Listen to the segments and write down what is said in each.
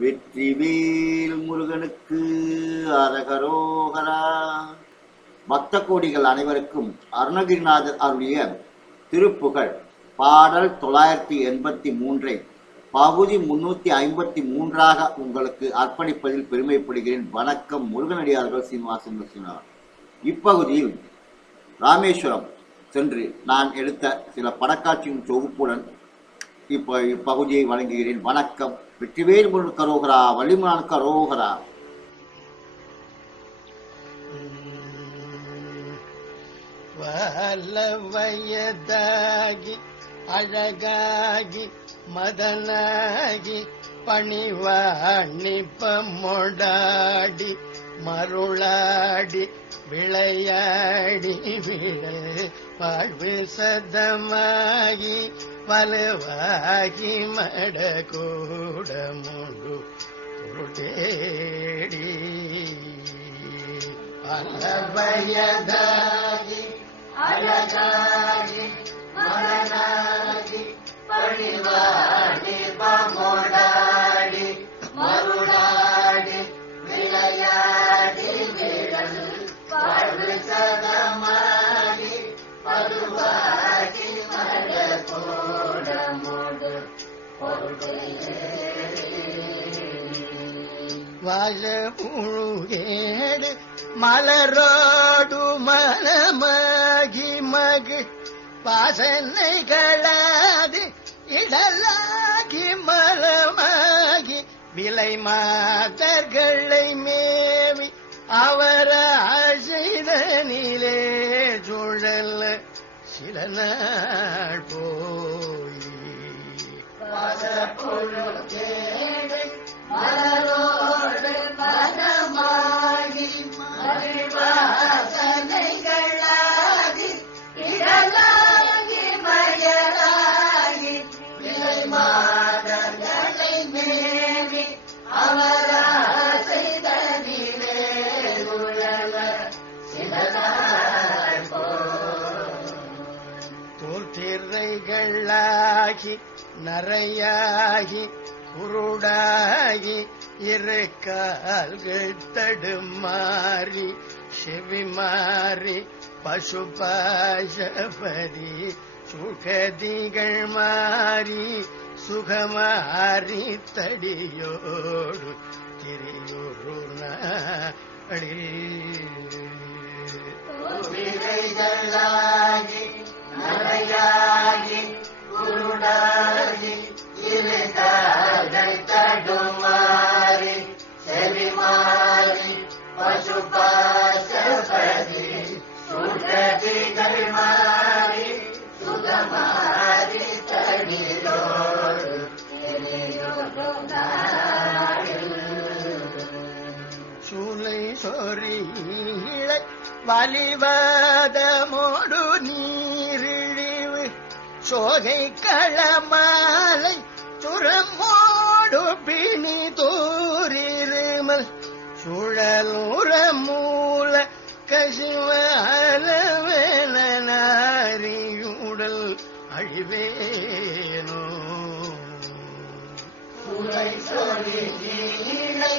வெற்றிவேல் முருகனுக்கு அரகரோகரா. பக்த கோடிகள் அனைவருக்கும் அருணகிரிநாதர் அருளிய திருப்புகழ். பாடல் தொள்ளாயிரத்தி எண்பத்தி மூன்றை. பகுதி முன்னூத்தி ஐம்பத்தி மூன்றாக உங்களுக்கு அர்ப்பணிப்பதில் பெருமைப்படுகிறேன். வணக்கம் முருகனடியார்கள் சீனிவாசன் கிருஷ்ணனார் இப்பகுதியில் ராமேஸ்வரம் சென்று நான் எடுத்த சில படக்காட்சியின் தொகுப்புடன் இப்ப இப்பகுதியை வழங்குகிறேன். வணக்கம். வெற்றிவேல் முருகன் கரோகரா வள்ளிமலான் கரோகரா. வல வயதாகி அழகாகி மதனாகி பணிவாணி பம்மொடாடி மருளாடி விளையாடி விழு வாழ்வு சதமாகி வலுவாகி மடகூட முழு தேடி. பல வயதா வாழ முழுகேடு மலரோடு மனமகி மகு வாசனைகளாது இடலாகி மலமாகி விலை மாதர்களை மேவி அவர் ஆசைதனிலே சுழல் சில நாள் போய். நரையாகி குருடாகி இரு கால்கள் தடுமாறி செவிமாறி பசுபாசபதி சுகதிகள் மாறி சுகமாறி தடியோடு திரியுரு நாளில் நரையாகி வலிவாதமோடு நீரிழிவு சோகை களமாலை சுரமோடு பிணி தூரிருமல் சுழலுற மூல கசிவலவேனாரியுடல் அழிவேனோ சொல்லி சொறி நீரை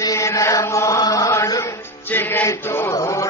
நாலு சிரமோடு சிகை தோழி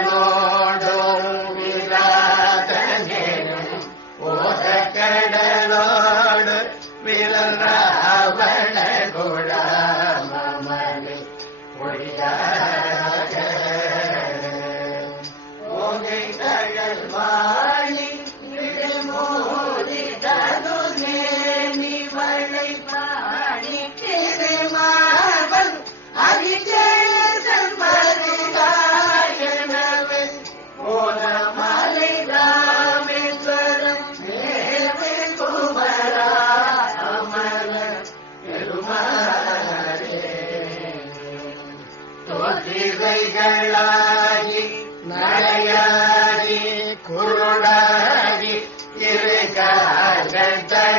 இருகார்கள் தடுமாறி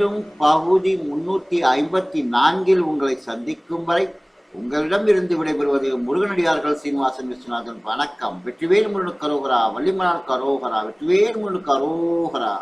மீண்டும் பகுதி முன்னூத்தி ஐம்பத்தி நான்கில் உங்களை சந்திக்கும் வரை உங்களிடமிருந்து விடைபெறுவது முருகனடியார்கள் சீனிவாசன் விஸ்வநாதன். வணக்கம். வெற்றிவேல் முருகன் கரோகரா வள்ளிமலார் கரோகரா வெற்றிவேல் முருகன் கரோகரா.